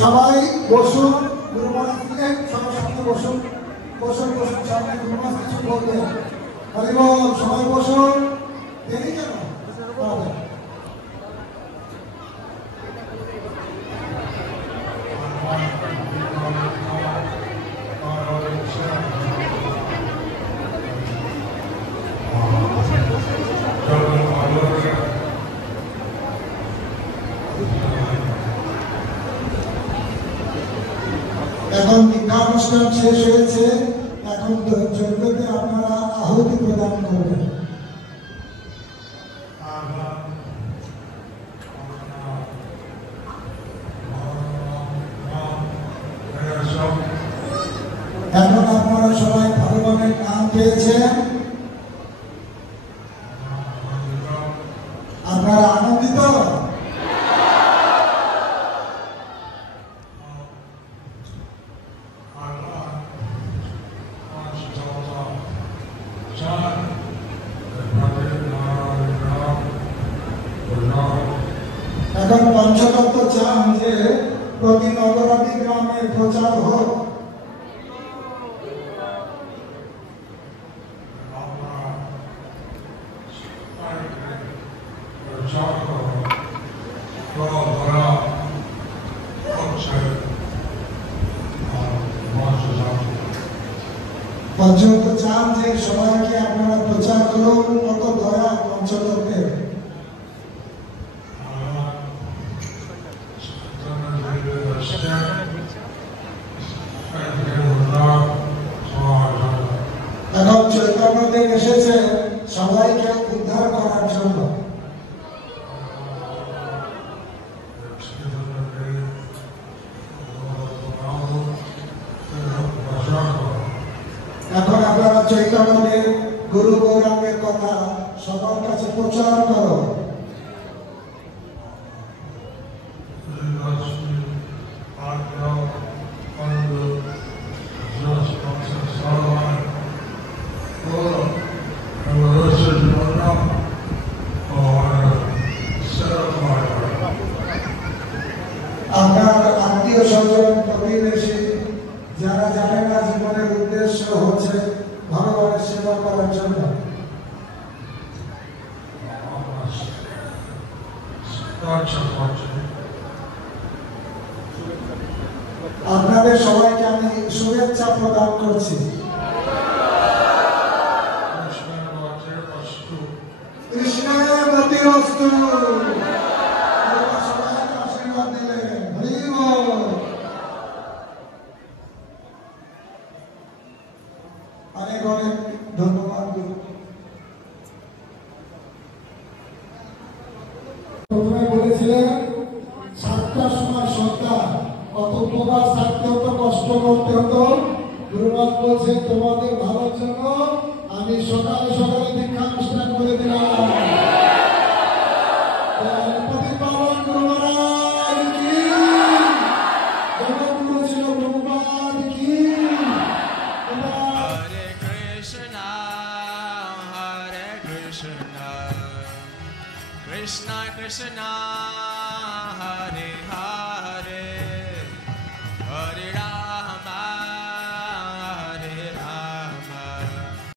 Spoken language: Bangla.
সবাই বসুন, গুরু মহারাজ দিলেন, সবার সামনে বসুন, বসুন বসুন, সামনে গুরু মহারাজ কিছু বলবেন। হরি বল, সবাই বসুন। দেরি কেন? এখন দীক্ষানুষ্ঠান শেষ হয়েছে, এখন যজ্ঞতে আপনারা আহুতি প্রদান করবেন। এখন আপনারা সবাই ভগবানের নাম পেয়েছেন, আপনারা আনন্দিত? এখন পঞ্চতত্ত্ব চান যে প্রতি নগরাদি গ্রামে প্রচার হোক। পঞ্চতত্ত্ব চান যে সবাইকে আপনারা প্রচার করুন, কত দয়া পঞ্চতত্ত্বের। এখন চৈতন্যদেব এসেছে সবাইকে উদ্ধার করার জন্য। এখন আপনারা চৈতন্যদেব গুরু গৌরাঙ্গের কথা সবার কাছে প্রচার করো। আপনার আত্মীয় স্বজন, প্রতিবেশী যারা জানেন না জীবনের উদ্দেশ্য হচ্ছে ভগবানের সেবা করার জন্য, আপনাদের সবাইকে আমি শুভেচ্ছা প্রদান করছি। কৃষ্ণের মতিরস্তু। সবাইকে আশীর্বাদ দিলেন। হরি বল। অনেক অনেক ধন্যবাদ। প্রথমে বলেছিলেন 7টার সময় সন্ধ্যা, কত উপবাস থাকতে হতো, কষ্ট করতে হতো। গুরুনাথ বলছে তোমাদের ভালোর জন্য আমি সকালে সকালে দীক্ষানুষ্ঠান করে দিলাম।